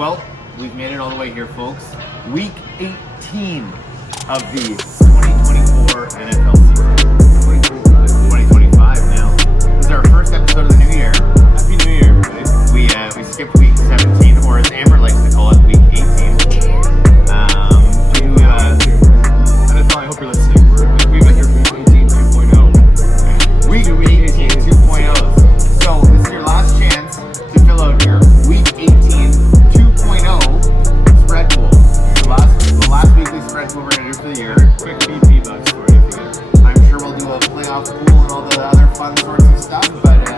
Well, we've made it all the way here, folks. Week 18 of the 2024 NFL season. 2025 now. This is our first episode of the new year. Happy New Year, everybody. We skipped week 17, or as Amber likes to call it, week 18. NFL, I hope you're listening. We've been here for week 18 2.0. Week 18 2.0. So this is your last chance to fill out your week 18 2.0 spread pool. The last weekly spread pool we're going to do for the year. Quick BP bucks for it if you get it. I'm sure we'll do a playoff pool and all the other fun sorts of stuff, but 100%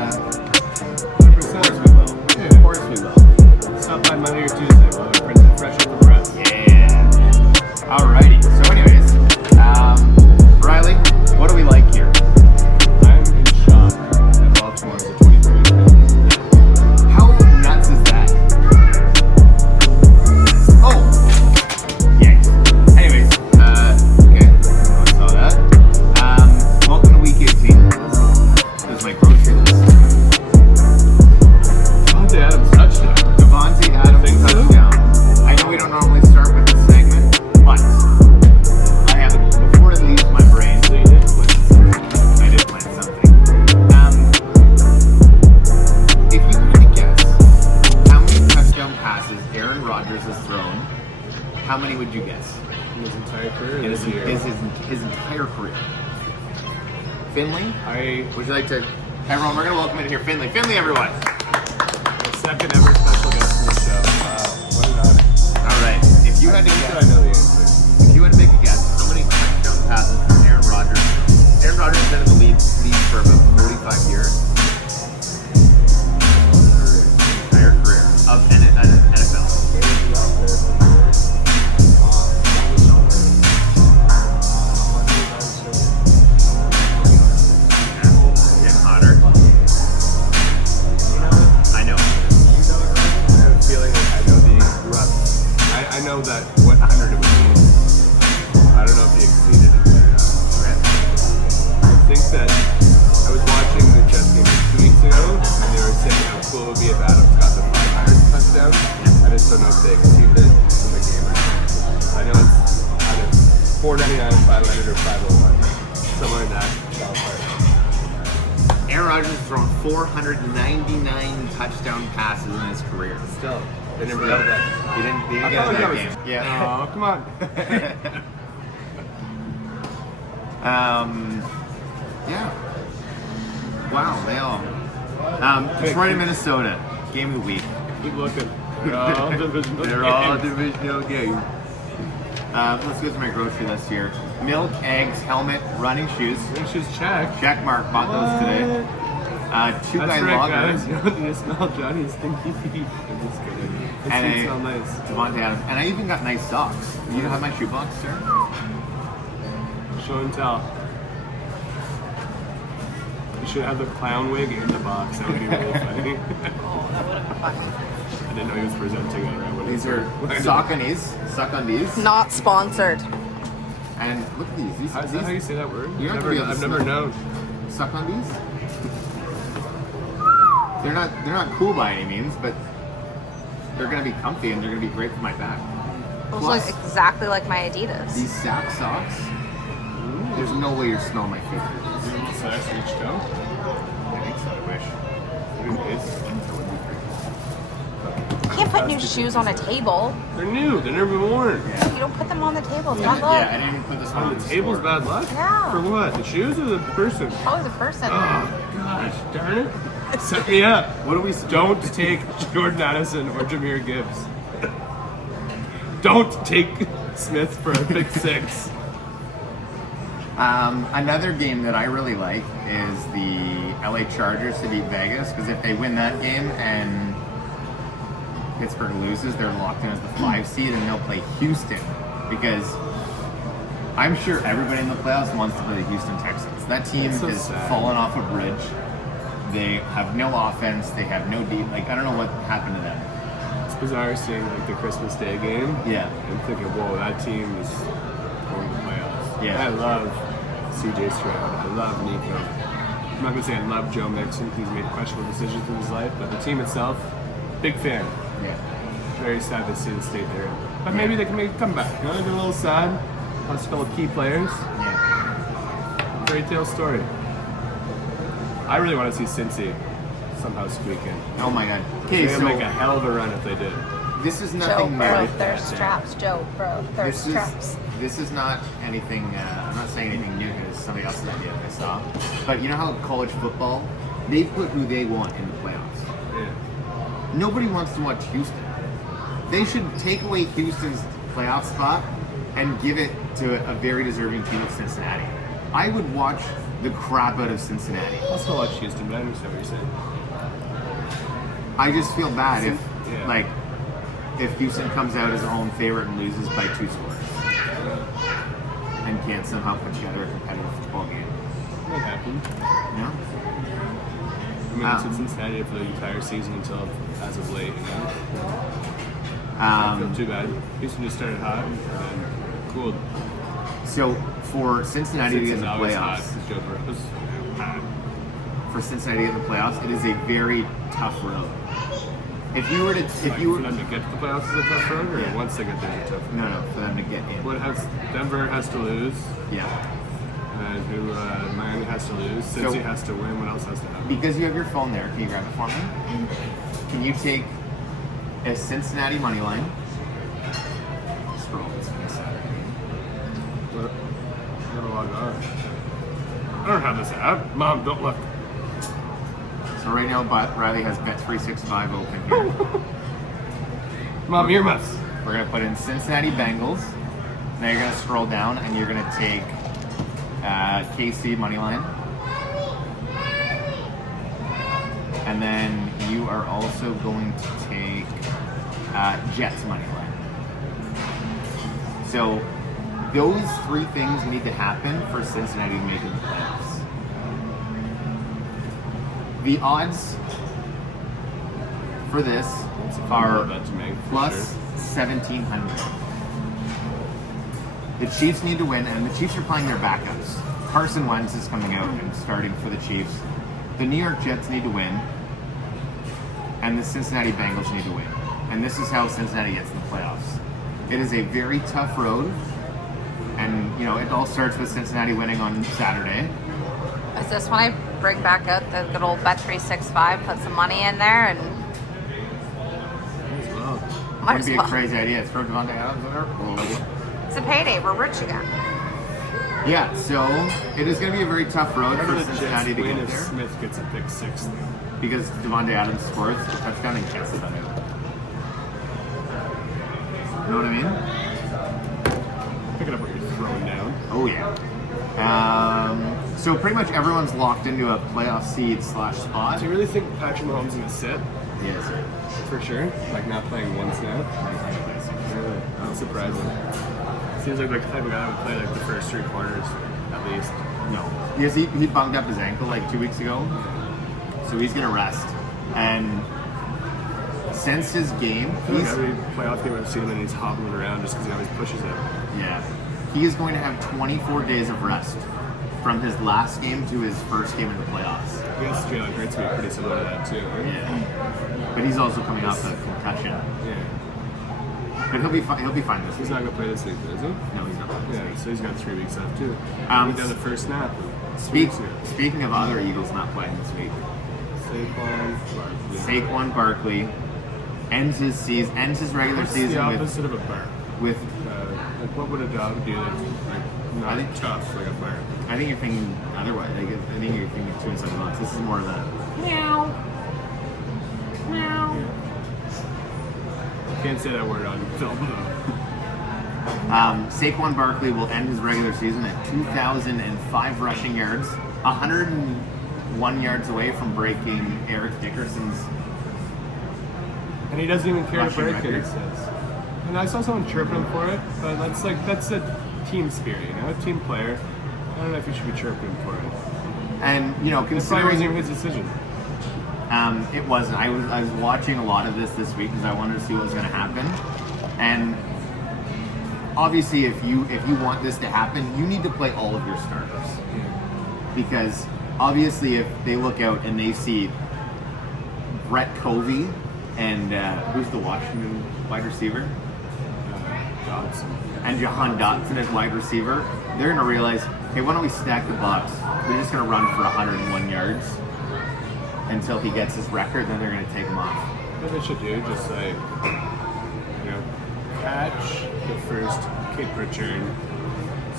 we will. of course we will. Stop by Monday or Tuesday. We'll have it printed fresh off the press. Yeah. Alrighty. So anyways, Riley, what do we like here? I'm in shock that Baltimore is a 23 win. How nuts is that? Oh! Yanks. Anyways, okay. I saw that. Welcome to week 18. This is my grocery list. Devontae Adams touchdown. Devontae Adams touchdown. I know we don't normally start with this segment, but I have it before it leaves my brain. So you did win. I did plan something. If you were to guess how many touchdown passes Aaron Rodgers has thrown, how many would you guess? In his entire career In this year. his entire career. Finley, I would you like to? Everyone, we're gonna welcome in here Finley. Finley, everyone. the second ever special guest in the show. Wow, what an honor. All right. If you had to I guess, know the answer. if you had to make a guess, how many touchdown passes from Aaron Rodgers? Aaron Rodgers has been in the league for about 45 years. Entire career of NFL. Getting hotter. I know. I have a feeling like I know the rough. I know that what 100 it would be. I don't know if he exceeded it. But, I think that I was watching the Jets game 2 weeks ago, and they were saying how cool it would be if Adams got the 500 touchdown. I just don't know if they exceeded it in the game or not. I know it's either 499, 500, or 501. Somewhere in that ballpark. Aaron Rodgers has thrown 499 touchdown passes in his career. Still, they never got that. He didn't I get thought that was- game. Yeah. Oh, come on. Yeah. Wow, they all. Detroit and Minnesota, game of the week. Keep looking. They're all divisional They're all games. divisional games. Let's go through my grocery list here. Milk, eggs, helmet, running shoes. Let's just check. Check mark, bought those today. Two That's guy right, loggers. guys. You smell Johnny's stinky feet. I'm just kidding. His And feet smell nice. Devontae Adams. And I even got nice socks. You have my shoebox, sir? Show and tell. You should have the clown wig in the box. That would be really funny. I didn't know he was presenting it right when These are sock undies. Not sponsored. And look at these. Is that how you say that word? You don't have to be able to I've never smell. known. Suck on these? They're not cool by any means, but they're gonna be comfy and they're gonna be great for my back. Those Plus, look exactly like my Adidas. these sack socks. There's no way you're smelling my feet. Is it a little size for each toe? I think so. I wish. You can't put new shoes on a table. They're new. They've never been worn. You don't put them on the table. It's Yeah, bad luck. I didn't even put this On the table's store. bad luck? Yeah. For what? The shoes or the person? Probably the person. Oh, gosh, darn it. Set me up. What do we? Don't take Jordan Addison or Jahmyr Gibbs. Don't take Smith for a pick six. Another game that I really like is the LA Chargers to beat Vegas, because if they win that game and Pittsburgh loses, they're locked in as the 5 seed and they'll play Houston, because I'm sure everybody in the playoffs wants to play the Houston Texans. That team That's so has sad. fallen off a bridge. They have no offense. They have no deep. Like, I don't know what happened to them. It's bizarre seeing like the Christmas Day game Yeah. and thinking, whoa, that team is going to the playoffs. Yeah. I love CJ Stroud. I love Nico. I'm not going to say I love Joe Mixon. He's made questionable decisions in his life, but the team itself, big fan. Yeah. very sad to see the state they're in. But maybe they can make a comeback. You know, they've been a little sad. Lost a couple of key players. Yeah. Fairy tale story. I really want to see Cincy somehow squeak in. Oh my god. Okay, They'd so make a hell of a run if they did. this is Joe, nothing bro, new. thirst traps. Joe, bro, thirst traps. This is not anything. I'm not saying anything new because it's somebody else's idea that I saw. But you know how college football, they put who they want in the playoffs. Yeah. Nobody wants to watch Houston. They should take away Houston's playoff spot and give it to a very deserving team of Cincinnati. I would watch the crap out of Cincinnati. I'll still watch Houston, but I understand what you're saying. I just feel bad if, Yeah. like, if Houston comes out as a home favorite and loses by 2 scores and can't somehow put together a competitive football game. That happened. You know? I mean, that's what Cincinnati did for the entire season until as of late, you know? I feel too bad. Houston just started hot and then cooled. So for Cincinnati to get in the always hot playoffs, because Joe Burrow's hot. for Cincinnati to get in the playoffs, it is a very tough road. If you were to, Like, for them to get to the playoffs is a tough road, or Yeah. once they get there is a tough road? no, for them to get in. What has Denver has to lose, Yeah. and who Miami has to lose. Cincy has to win. What else has to happen? Because you have your phone there, can you grab it for me? Can you take a Cincinnati money line? Scroll this Saturday. What? I gotta log on. I don't have this app. Mom, don't look. So right now, Riley has Bet365 open here. Mom, earmuffs. We're gonna put in Cincinnati Bengals. Now you're gonna scroll down and you're gonna take KC money line. And then you are also going to take Jets money line. So those 3 things need to happen for Cincinnati to make it in the playoffs. The odds for this are bet to make, for plus sure. 1,700. The Chiefs need to win, and the Chiefs are playing their backups. Carson Wentz is coming out and starting for the Chiefs. The New York Jets need to win, and the Cincinnati Bengals need to win. And this is how Cincinnati gets in the playoffs. It is a very tough road, and you know it all starts with Cincinnati winning on Saturday. Is this when I bring back out the good old Bet365, put some money in there, and As well. might Would as be a well. crazy idea. Throw Devontae Adams in there. It's a payday. We're rich again. Yeah, so it is going to be a very tough road How for do the Cincinnati Jets to win get if there Smith gets a pick 6 though? because Devontae Adams scores a touchdown and cancels that out. You know what I mean? Picking up what you're throwing down. Oh yeah. So pretty much everyone's locked into a playoff seed / spot. Do you really think Patrick Mahomes is gonna sit? Yes. Sir. For sure? Like not playing one snap? Really? That's surprising. Seems like the type of guy that would play like the first 3 quarters, at least. No. Yes, he bunged up his ankle like 2 weeks ago, so he's gonna rest. And since his game, I feel like he's every playoff game I've seen him and he's hobbling around just because he always pushes it. yeah, he is going to have 24 days of rest from his last game to his first game in the playoffs. I guess Jalen Hurts would be pretty similar to that too, right? Yeah, but he's also coming off a concussion. Yeah. But he'll be fine. He'll be fine this He's week. not gonna play this week, is he? No, he's not. This Yeah, week. so he's got 3 weeks left too. Um, He done the first snap. Speaking of other Eagles not playing this week, Saquon, Barkley. Saquon Barkley ends his season, ends his regular What's season the with opposite of a bark? Like what would a dog do that's like not I think- tough like a bark? I think you're thinking otherwise. I think you're thinking 2 and 7 months. This is more of a meow, meow. Can't say that word on film though. Saquon Barkley will end his regular season at 2,005 rushing yards, 101 yards away from breaking Eric Dickerson's. And he doesn't even care to Rushing break it, he record. says. And I saw someone chirping him for it, but that's a team spirit, you know, a team player. I don't know if you should be chirping him for it. And you know, It probably wasn't even considering his decision. it wasn't, I was watching a lot of this week because I wanted to see what was going to happen. And obviously, if you want this to happen, you need to play all of your starters. Because obviously, if they look out and they see Brett Covey and who's the Washington wide receiver? Dodson. And Jahan Dotson as wide receiver, they're going to realize, hey, why don't we stack the box? They're just going to run for 101 yards until he gets his record, then they're going to take him off. What they should do, just like, catch the first kick return,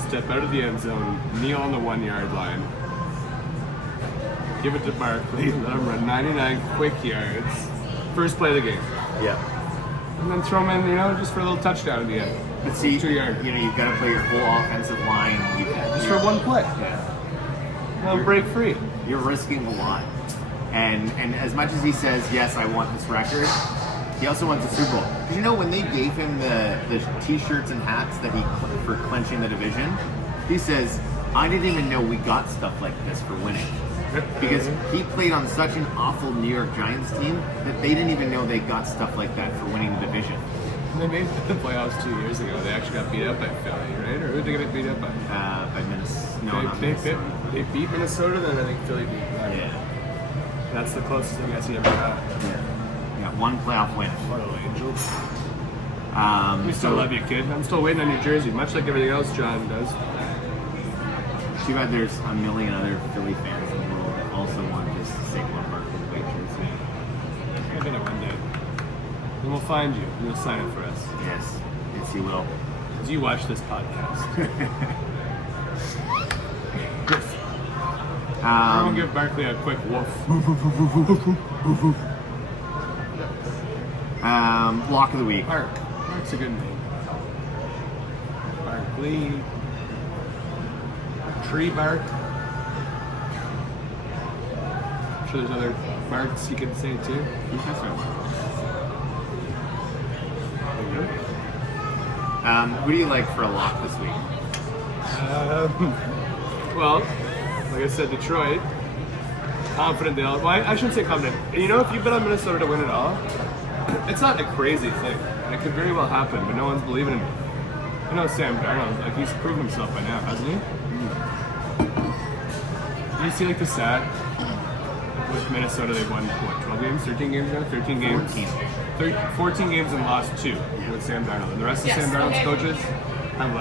step out of the end zone, kneel on the 1 yard line, give it to Barkley, let him run 99 quick yards, first play of the game. Yeah. And then throw him in, just for a little touchdown at the end. But see, 2 yards. you've got to play your whole offensive line. Just for one play. Yeah. Let him break free. You're risking a lot. And as much as he says, yes, I want this record, he also wants a Super Bowl. Because when they gave him the T-shirts and hats that for clinching the division, he says, I didn't even know we got stuff like this for winning. Because he played on such an awful New York Giants team that they didn't even know they got stuff like that for winning the division. They made the playoffs 2 years ago. They actually got beat up by Philly, right? Or who did they get beat up by? By Minnesota. No, not Minnesota. They beat Minnesota, then I think Philly beat them. Yeah. That's the closest I guess he ever got. Yeah, one playoff win. Little angel. We still love you, kid. I'm still waiting on New Jersey, much like everything else John does. Too bad there's a million other Philly fans in the world that also want this Saquon Barkley white jersey. I'll get it one day. Then we'll find you and you'll sign it for us. Yes, you will. As you watch this podcast. I'll give Barkley a quick woof. Block of the week. Mark's a good name. Barkley. Tree bark. I'm sure there's other barks you could say too. Who do you like for a lock this week? Well, like I said, Detroit. Confident they'll. Well, I shouldn't say confident. If you bet on Minnesota to win it all, it's not a crazy thing. It could very well happen, but no one's believing in it. Sam Darnold, he's proven himself by now, hasn't he? Do you see the stat with Minnesota? They've won 12 games, 13 games now, 13 games, 14 games and lost 2 with Sam Darnold. And the rest of Sam Darnold's coaches have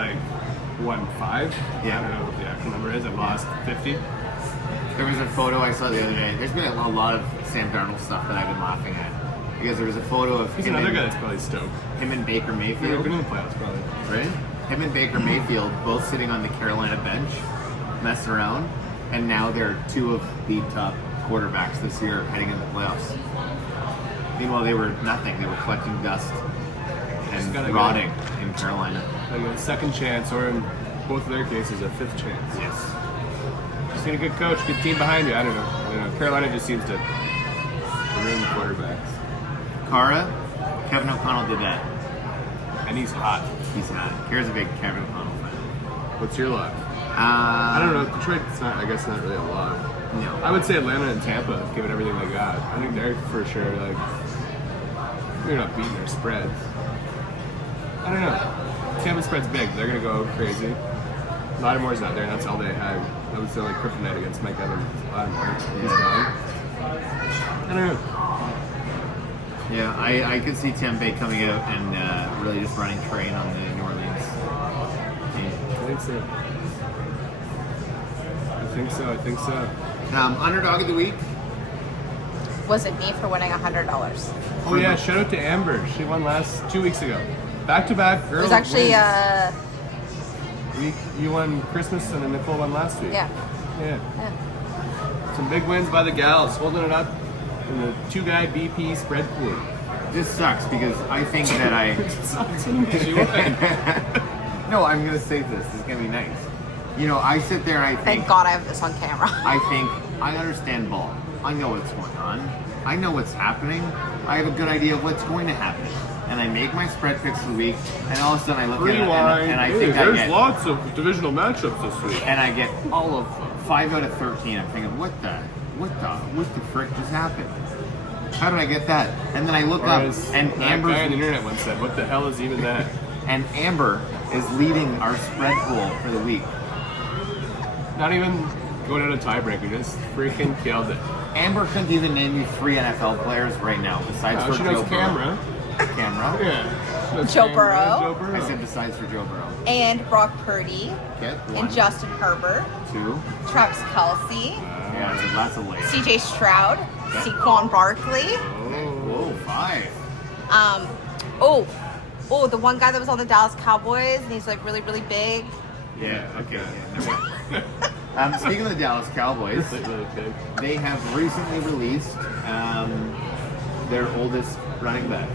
won 5. Yeah. I don't know what the actual number is. And lost 50. There was a photo I saw the other day. There's been a lot of Sam Darnold stuff that I've been laughing at. Because there was a photo of He's him another and, guy that's probably stoked. him and Baker They've Mayfield. been in the playoffs probably. Right? Him and Baker Mayfield both sitting on the Carolina bench, messing around, and now they're 2 of the top quarterbacks this year heading into the playoffs. Meanwhile, they were nothing. They were collecting dust and gotta rotting in Carolina. Like a second chance, or in both of their cases, a 5th chance. Yes. Just need a good coach, good team behind you. I don't know. Carolina just seems to ruin the quarterbacks. Kara, Kevin O'Connell did that. And he's hot. He's not. Kara's a big Kevin O'Connell fan. What's your luck? I don't know. Detroit's not. I guess not really a lot. No. I would say Atlanta and Tampa give it everything they got. I think they're for sure they're not beating their spreads. I don't know. Tampa spread's big. They're gonna go crazy. Lattimore's not there. And that's all they had. That was the only kryptonite against Mike Evans. Lattimore. He's gone. I don't know. Yeah, I could see Tampa coming out and really just running train on the New Orleans team. I think so. Underdog of the week. Was it me for winning $100? Oh yeah, shout out to Amber. She won 2 weeks ago. Back to back, girl. It was actually, You won Christmas and then Nicole won last week. yeah. Some big wins by the gals, holding it up in the 2-guy BP spread pool. This sucks because I think that I. She won. No, I'm gonna say this. This is gonna be nice. I sit there and I think. Thank God I have this on camera. I think I understand ball. I know what's going on. I know what's happening. I have a good idea of what's going to happen. And I make my spread picks of the week, and all of a sudden I look at it and I think I there's get lots of divisional matchups this week. and I get all of 5 out of 13. I'm thinking, what the frick just happened? How did I get that? And then I look Or up, as and that guy on the Amber internet once said, "What the hell is even that?" and Amber is leading our spread pool for the week. Not even going out a tiebreaker, just freaking killed it. Amber couldn't even name you 3 NFL players right now, besides Oh, for she Joe knows camera. Burrow. Camera? Yeah. She knows Joe camera, Burrow. Joe Burrow. I said besides for Joe Burrow. And Brock Purdy. Okay, 1, And Justin Herbert. 2. Travis Kelsey. Yeah, so lots of layers. CJ Stroud. Saquon Barkley. Whoa, 5. The one guy that was on the Dallas Cowboys, and he's like really, really big. Yeah, okay. Speaking of the Dallas Cowboys, Really big. they have recently released their oldest running back.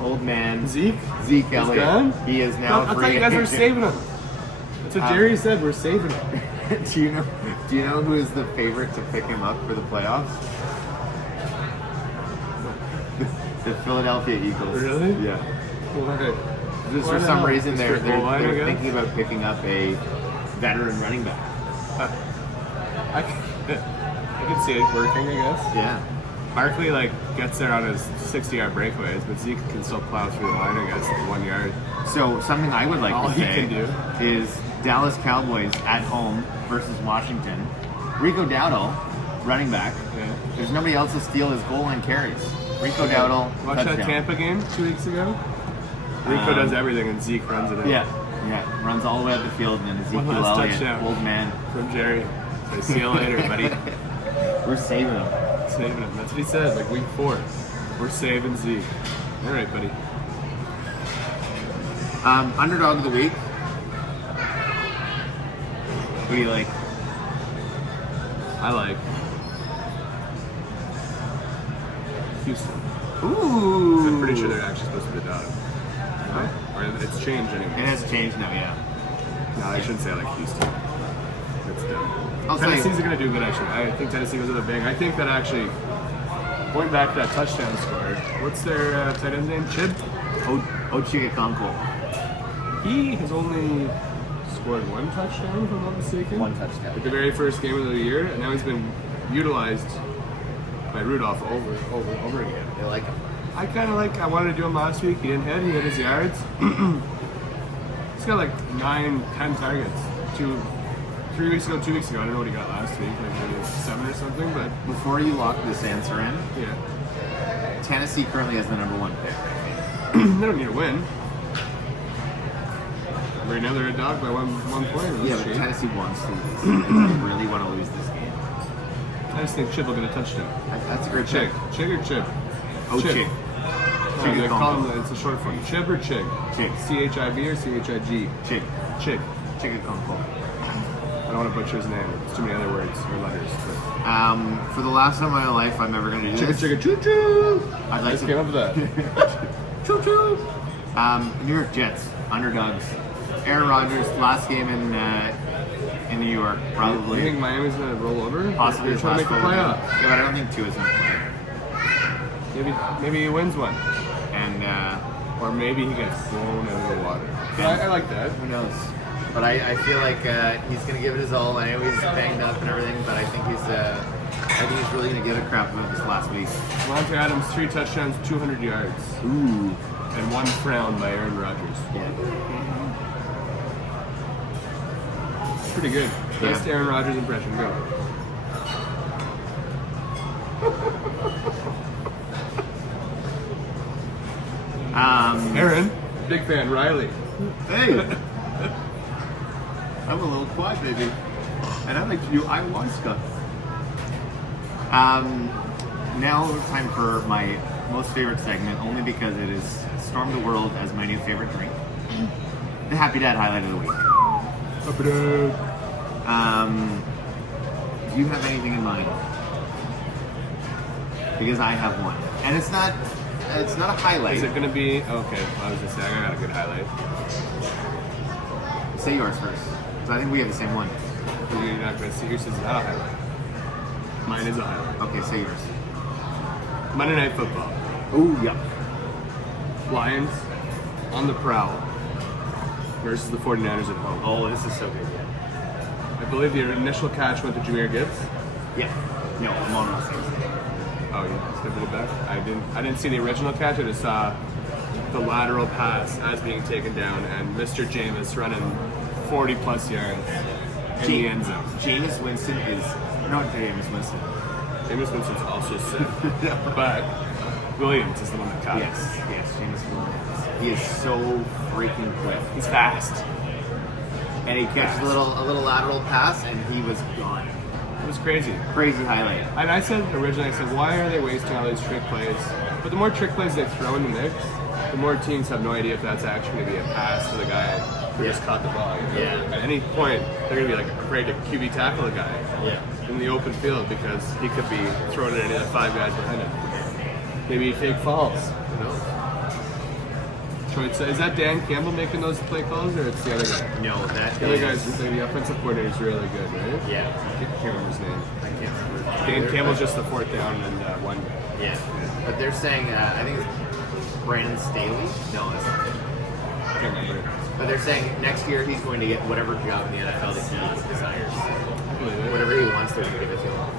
Old man Zeke? Zeke He's Elliott. gone? He is now I free. thought you guys were saving him. That's what Jerry said. We're saving him. Do you know who is the favorite to pick him up for the playoffs? The Philadelphia Eagles. Really? Yeah. Why? Just Why for the some hell? reason, Just they're for goal line, I guess? thinking about picking up a veteran running back. I can see it working, I guess. Yeah. Barkley gets there on his 60-yard breakaways, but Zeke can still plow through the line, I guess, 1 yard. So something I would like All to he say can do. is Dallas Cowboys at home versus Washington. Rico Dowdle, running back. Yeah. There's nobody else to steal his goal line carries. Rico Dowdle, Watch touchdown. that Tampa game 2 weeks ago? Rico does everything and Zeke runs it in. Yeah, runs all the way up the field, and then Ezekiel One last Elliott, touchdown. old man. From Jerry. So see you later, buddy. We're saving him. Saving him. That's what he said, week 4. We're saving Zeke. All right, buddy. Underdog of the week. Who do you like? I like Houston. Ooh. I'm pretty sure they're actually supposed to be the dog. No? Or it's changed It anyway. has changed now, yeah. No, I shouldn't say I like Houston. That's dumb. I'll say- Tennessee's going to do good, actually. I think Tennessee goes with a bang. I think that actually, going back to that touchdown score, what's their tight end name? Chib? Ochigakonko. He has only scored 1 touchdown, if I'm not mistaken. 1 touchdown. At the very first game of the year, and now he's been utilized by Rudolph over again. They like him. I wanted to do him last week. He didn't hit. He hit his yards. He's got 9, 10 targets. 2 weeks ago, 2 weeks ago. I don't know what he got last week, maybe 7 or something, but Before you lock this answer in, yeah. Tennessee currently has the number 1 pick. They don't need to win. Right now they're a dog by one point. Yeah, but Tennessee wants to lose. They really want to lose this game. I just think Chib will get a touchdown. That's a great Chig. pick. Chig or Chib? Oh, Chig. No, they call him, it's a short form. Chib or Chig? Chig. C-H-I-B or C-H-I-G? Chig. Chig. Chigakonko. I don't want to butcher his name. It's too many other words or letters. But. For the last time in my life, I'm ever going to do Chigga this. chigga choo choo! I'd I like just to came up with that. Choo choo. New York Jets, underdogs. Aaron Rodgers, last game in New York, You think probably. Miami's going to roll over? Possibly They're his trying to last make the full game. playoffs. Yeah, but I don't think Tua is going to play. Maybe he wins one. And Or maybe he gets blown out of the water. But I like that. who knows? But I feel like he's going to give it his all. I know he's banged up and everything, but I think he's really going to give a crap about this last week. Devontae Adams, 3 touchdowns, 200 yards. Ooh. And 1 frown by Aaron Rodgers. Yeah. Pretty good. Best Aaron Rodgers impression, go. Aaron, big fan, Riley. Hey! I'm a little quiet, baby. And I like to do ayahuasca. Now time for my most favorite segment, only because it is Storm the World as my new favorite drink. The Happy Dad highlight of the week. Up it up. Do you have anything in mind? Because I have one. And it's not a highlight. Is it gonna be okay? I was gonna say I got a good highlight. Say yours first. Because I think we have the same one. You're not gonna see yours is not a highlight. Mine is a highlight. Okay, say yours. Monday Night Football. Oh, yeah. Lions on the prowl versus the 49ers at home. Oh, this is so good. I believe the initial catch went to Jahmyr Gibbs. Yeah. No, Amon Ross. Oh, you snipped it back. I didn't see the original catch. I just saw the lateral pass as being taken down, and Mr. Jameis running 40+ yards in the end zone. Jameis Winston is not Jameis Winston. Jameis Winston's also sick. But Williams is the one that cuts. Yes, Jameis Williams. He is so freaking quick. He's fast. And he catches a little lateral pass, and he was gone. It was crazy. Crazy highlight. And I said originally, why are they wasting all these trick plays? But the more trick plays they throw in the mix, the more teams have no idea if that's actually going to be a pass to the guy who just caught the ball. You know? Yeah. At any point, they're going to be like afraid to QB tackle the guy in the open field because he could be throwing it at any of the 5 guys behind him. Maybe he fake falls. You know. Is that Dan Campbell making those play calls, or it's the other guy? No, that The other guy's the offensive coordinator is really good, right? Yeah. I can't remember his name. I can't remember. Dan Campbell's just the 4th down and 1. Yeah. But they're saying, I think it's Brandon Staley? No, it's not. I can't remember. But they're saying next year he's going to get whatever job in the NFL that he desires. I believe it. Whatever he wants, they're going to give it to him.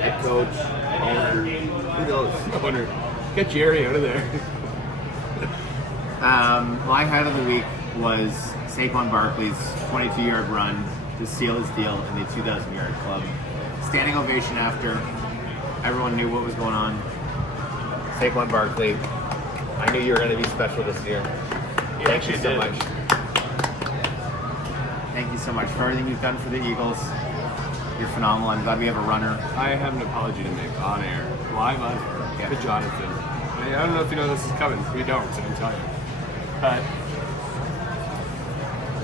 Head coach, owner, who knows? Owner. Get Jerry out of there. My highlight of the week was Saquon Barkley's 22-yard run to seal his deal in the 2,000-yard club. Standing ovation after. Everyone knew what was going on. Saquon Barkley, I knew you were going to be special this year. Thank you so much. Thank you so much for everything you've done for the Eagles. You're phenomenal. I'm glad we have a runner. I have an apology to make on air, live on air, Yeah. to Jonathan. I don't know if you know this is coming. We don't, so I'm telling you. But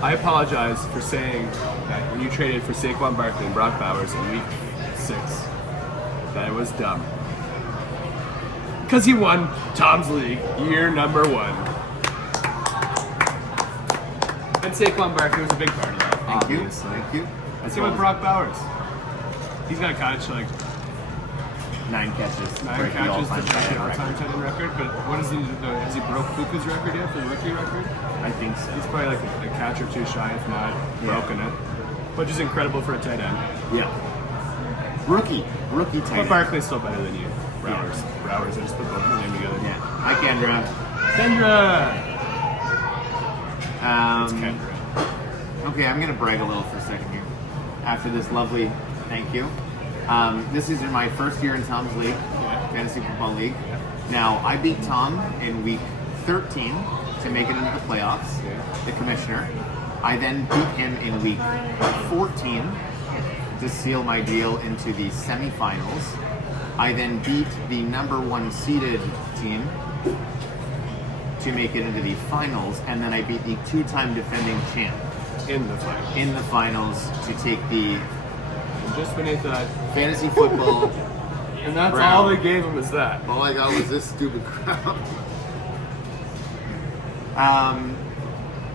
I apologize for saying that when you traded for Saquon Barkley and Brock Bowers in week 6, that it was dumb. Because he won Tom's League, year number 1. And Saquon Barkley was a big part of that, Thank you. obviously. Thank you. Same with Brock Bowers. He's got to catch like 9 catches. 9 break the catches to all-time check tight the end all-time record. tight end record, but what is he? Has he broke Puka's record yet for the rookie record? I think so. He's probably like a catch or 2 shy, if not broken it, which is incredible for a tight end. Yeah. Rookie tight But end. Barkley's still better than you. Browers. I just put both of them together. Yeah. Hi, Kendra. Kendra! It's Um, Kendra. okay, I'm going to brag a little for a second here. After this lovely thank you. This is my first year in Tom's League, Fantasy Football League. Yeah. Now, I beat Tom in week 13 to make it into the playoffs, the commissioner. I then beat him in week 14 to seal my deal into the semifinals. I then beat the number 1 seeded team to make it into the finals, and then I beat the 2-time defending champ In the fight. in the finals to take the And just beneath that. fantasy football. And that's Brown. all they gave him is that. All I got was this stupid crown.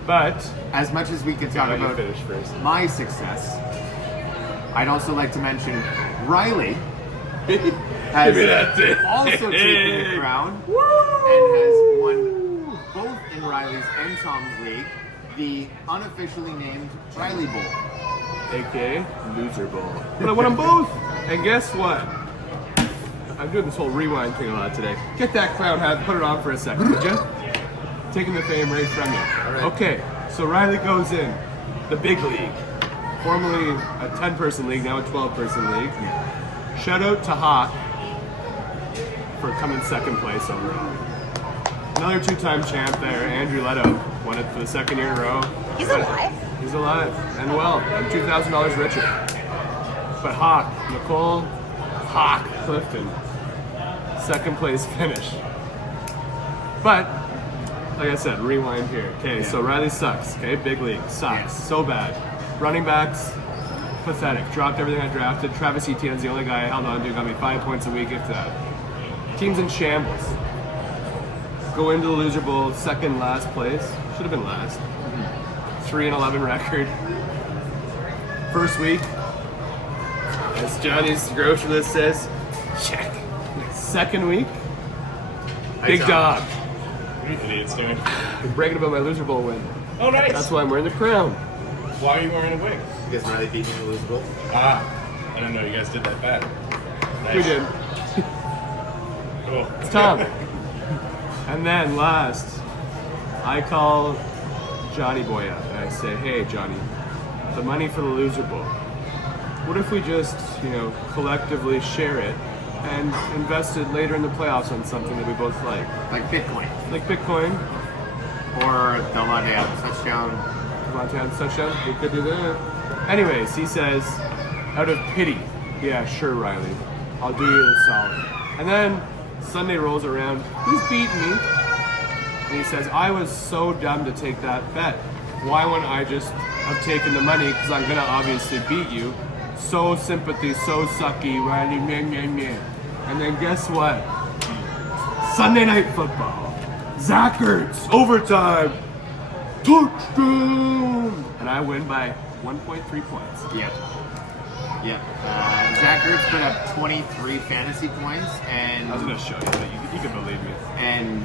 But, As much as we could talk you about finish first. my success, I'd also like to mention Riley has Give me that thing. also taken the crown and has won both in Riley's and Tom's league the unofficially named Riley Bowl. AKA Loser Bowl. But I won them both! And guess what? I'm doing this whole rewind thing a lot today. Get that clown hat, put it on for a second, would you? Taking the fame right from you. right. Okay, so Riley goes in the big league. Formerly a 10-person league, now a 12-person league. Shout out to Hawk for coming second place overall. Another 2-time champ there, Andrew Leto, won it for the 2nd year in a row. He's alive. He's alive and well, and $2,000 richer. But Hawk, Nicole Hawk Clifton, 2nd place finish. But, like I said, rewind here. Okay, so Riley sucks. Okay, big league, sucks. So bad. Running backs, pathetic. Dropped everything I drafted. Travis Etienne's the only guy I held on to. Got me 5 points a week, if that. Team's in shambles. Go into the loser bowl, 2nd last place. Should have been last. 3-11 record. First week, as Johnny's grocery list says, check. 2nd week, big Tom. dog. What are you idiots doing? I'm bragging about my loser bowl win. Oh, nice. That's why I'm wearing the crown. Why are you wearing a wig? Because Riley beat me in the loser bowl. Ah, I didn't know you guys did that bad. Nice. We did. Cool. It's Tom. And then last, I call Johnny Boy up and I say, hey Johnny, the money for the loser bowl, what if we just, collectively share it and invest it later in the playoffs on something that we both like? Like Bitcoin Like Bitcoin, or Devontae Adams touchdown. Montana touchdown, we could do that. Anyways, he says, out of pity, yeah, sure, Riley, I'll do you a solid. And then Sunday rolls around, he's beaten me. And he says, I was so dumb to take that bet. Why wouldn't I just have taken the money? Because I'm going to obviously beat you. So sympathy, so sucky, Riley, meh, meh, meh. And then guess what? Sunday Night Football. Zach Ertz, overtime, touchdown! And I win by 1.3 points. Yep. Yep. Zach Ertz put up 23 fantasy points, and I was going to show you, but you can believe me. and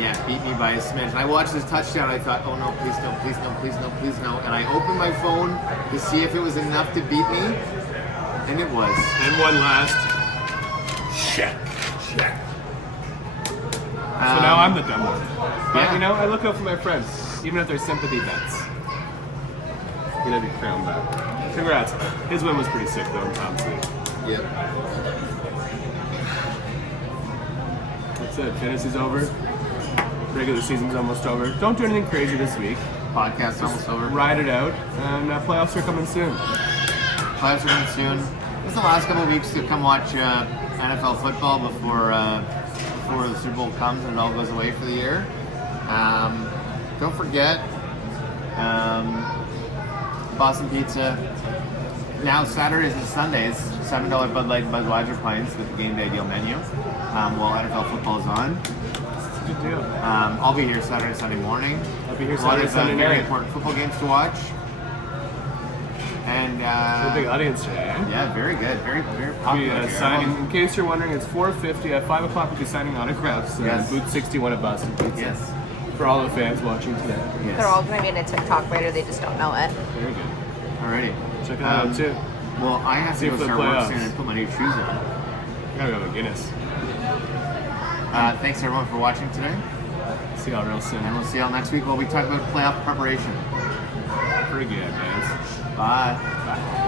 yeah, beat me by a smidge. And I watched this touchdown. I thought, oh no, please no, please no, please no, please no. And I opened my phone to see if it was enough to beat me, and it was. And one last. Check. So now I'm the dumb one. But yeah. I look out for my friends, even if they're sympathy bets. Gonna be crowned back. Congrats. His win was pretty sick though in Tom's league. Yep. That's it. Fantasy's over. Regular season's almost over. Don't do anything crazy this week. Podcast almost over. Ride it out, and playoffs are coming soon. Playoffs are coming soon. This is the last couple of weeks to come watch NFL football before the Super Bowl comes and it all goes away for the year. Don't forget, Boston Pizza. Now Saturdays and Sundays, $7 Bud Light and Budweiser pints with the game day deal menu. While NFL football is on, Good deal. I'll be here Saturday, Sunday morning. I'll be here A lot Saturday, of Sunday very night. important football games to watch. And A big audience today, eh? yeah, very good, very We'll popular. be here. signing, in case you're wondering, it's 4:50 at 5 o'clock. We'll be signing autographs. Yes. Booth 61 at Boston Pizza. Yes. For all the fans watching today. Yes. They're all going to be in a TikTok later. They just don't know it. Very good. Alrighty. Check it out too. Well, I have See to you go for the start work playoffs. soon and put my new shoes on. Gotta go to Guinness. Thanks everyone for watching today, See y'all real soon. and we'll see y'all next week while we talk about playoff preparation. Pretty good, guys. Bye. Bye.